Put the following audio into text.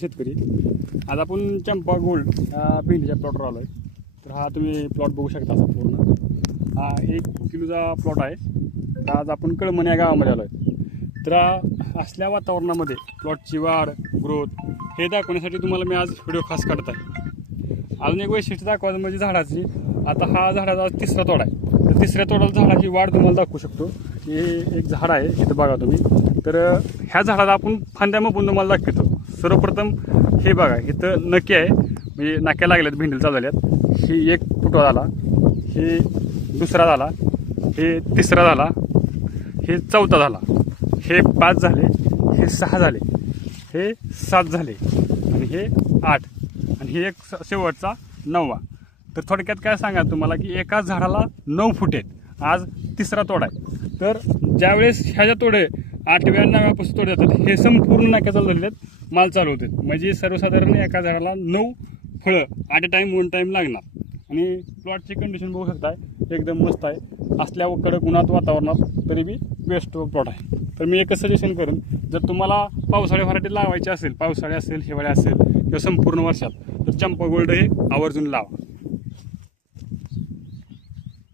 शेतकरी आज आपण चंपा गोल्ड भेंडीच्या प्लॉटवर आलो आहे. तर हा तुम्ही प्लॉट बघू शकता असा पूर्ण हा 1 किलोचा प्लॉट आहे. तर आज आपण कळमण या गावामध्ये आलो आहे. तर असल्या वातावरणामध्ये प्लॉटची वाढ ग्रोथ हे दाखवण्यासाठी तुम्हाला मी आज व्हिडिओ खास काढत आहे. अजून एक वैशिष्ट्य दाखवायचं म्हणजे झाडाची, आता हा झाडाचा आज 3रा तोडा आहे. तर 3ऱ्या तोडाला झाडाची वाढ तुम्हाला दाखवू शकतो. हे एक झाड आहे इथं बघा तुम्ही. तर ह्या झाडाला आपण फांद्या मापून तुम्हाला दाखवतो. सर्वप्रथम हे बघा इथं नक्की आहे, म्हणजे नाक्या लागल्यात, भेंडीला चालू झाल्यात. ही 1 फुटवा झाला, हे 2रा झाला, हे 3रा झाला, हे 4था झाला, हे 5 झाले, हे 6 झाले, हे 7 झाले आणि हे 8 आणि हे एक शेवटचा 9वा. तर थोडक्यात काय सांगा तुम्हाला की एकाच झाडाला 9 फूट आहेत. आज 3रा तोडा आहे. तर ज्यावेळेस ह्याच्या तोडे 8व्या 9व्यापासून तोडे जातात, हे संपूर्ण नाक्या चालू झालेले आहेत, माल चालू होते. म्हणजे सर्वसाधारण एका झाडाला 9 फळं ॲट अ टाईम 1 टाईम लागणार. आणि प्लॉटची कंडिशन बघू शकताय, एकदम मस्त आहे. असल्या कडक उन्हात वातावरणात तरी बी बेस्ट प्लॉट आहे. तर मी एकच सजेशन करेन, जर तुम्हाला पावसाळी व्हरायटी लावायची असेल, पावसाळी असेल, हिवाळी असेल किंवा संपूर्ण वर्षात, तर चंपा गोल्ड हे आवर्जून लावा.